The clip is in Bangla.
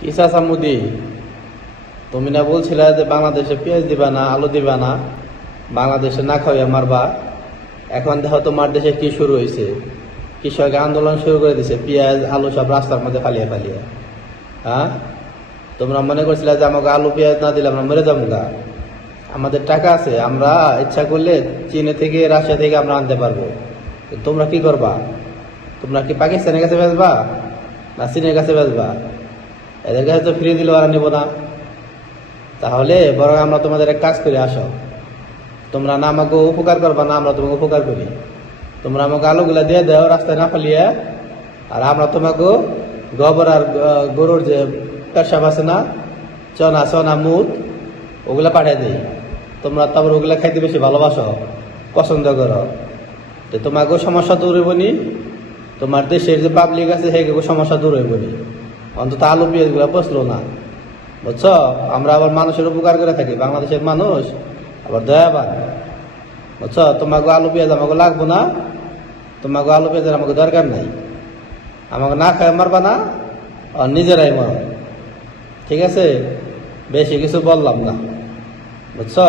কি চাচা মুদি, তুমি না বলছিলে যে বাংলাদেশে পেঁয়াজ দিবা না, আলু দিবা না, বাংলাদেশে না খাওয়া মারবা। এখন দেখো তোমার দেশে কি শুরু হয়েছে, কৃষক আন্দোলন শুরু করে দিছে, পেঁয়াজ আলু সব রাস্তার মধ্যে ফালিয়ে ফালিয়ে। হ্যাঁ, তোমরা মনে করছিলে যে আমাকে আলু পেঁয়াজ না দিলে আমরা মরে যাবো গা। আমাদের টাকা আছে, আমরা ইচ্ছা করলে চীনে থেকে রাশিয়া থেকে আমরা আনতে পারবো। তোমরা কি করবা? তোমরা কি পাকিস্তানের কাছে বেচবা না চীনের কাছে বেচবা? এদের কাছে তো ফ্রি দিলেও আর নিব না। তাহলে বরং আমরা তোমাদের এক কাজ করে আসো, তোমরা না আমাকে উপকার করবা না আমরা তোমাকে উপকার করি। তোমরা আমাকে আলুগুলা দিয়ে দাও রাস্তায় না ফালিয়ে, আর আমরা তোমাকে গোবর আর গরুর যে পেশাব আছে না, চনা চনা মুদ, ওগুলা পাঠিয়ে দিই। তোমরা তারপর ওগুলা খাইতে বেশি ভালোবাসো, পছন্দ করো। তো তোমাকেও সমস্যা দূর হইব নি, তোমার দেশের যে পাবলিক আছে সেগুলো সমস্যা দূর হইব নি। অন্তত আলু পেঁয়াজ গুলা পচলো না, বুঝছো? আমরা আবার মানুষের উপকার করে থাকি, বাংলাদেশের মানুষ আবার দয়াবান, বুঝছো? তোমাকে আলু পেঁয়াজ আমাকে লাগবো না, তোমাকে আলু পেঁয়াজের আমাকে দরকার নাই। আমাকে না খায় মারবা না, আর নিজেরাই মারো, ঠিক আছে? বেশি কিছু বললাম না, বুঝছো?